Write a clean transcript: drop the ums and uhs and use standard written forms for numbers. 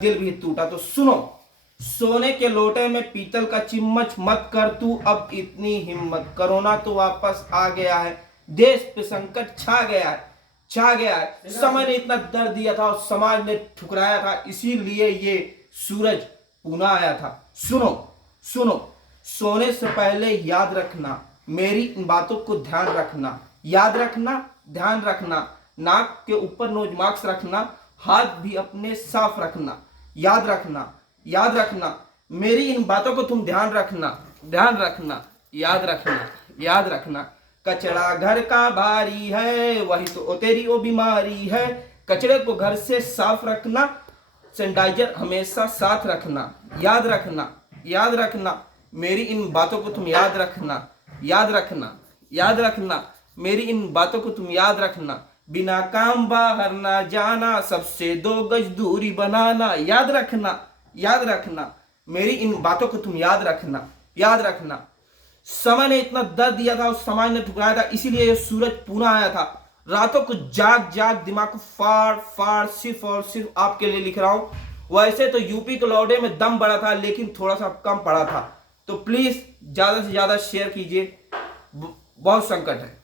दिल भी टूटा। तो सुनो, सोने के लोटे में पीतल का चिम्मच मत कर तू अब इतनी हिम्मत। कोरोना तो वापस आ गया है, देश पे संकट छा गया है, छा गया है। समय ने इतना दर्द दिया था और समाज ने ठुकराया था, इसीलिए ये सूरज पुनः आया था। सुनो सुनो, सोने से पहले याद रखना, मेरी इन बातों को ध्यान रखना, याद रखना, ध्यान रखना। नाक के ऊपर नोज मास्क रखना, हाथ भी अपने साफ रखना, याद रखना, याद रखना। मेरी इन बातों को तुम ध्यान रखना, ध्यान रखना, याद रखना, याद रखना। कचरा घर का भारी है, वही तो तेरी वो बीमारी है। कचरे को घर से साफ रखना, सैनिटाइजर हमेशा साथ रखना, याद रखना, याद रखना। मेरी इन बातों को तुम याद रखना, याद रखना, याद रखना। मेरी इन बातों को तुम याद रखना। बिना काम बाहर ना जाना, सबसे 2 गज दूरी बनाना, याद रखना, याद रखना। मेरी इन बातों को तुम याद रखना, याद रखना। समय ने इतना दर्द दिया था और समाज ने ठुकराया था, इसीलिए ये सूरज पुनः आया था। रातों को जाग जाग दिमाग को फाड़ फाड़ सिर्फ और सिर्फ आपके लिए लिख रहा हूं। वैसे तो यूपी के लौटे में दम बड़ा था, लेकिन थोड़ा सा कम पड़ा था। तो प्लीज ज्यादा से ज्यादा शेयर कीजिए, बहुत संकट है।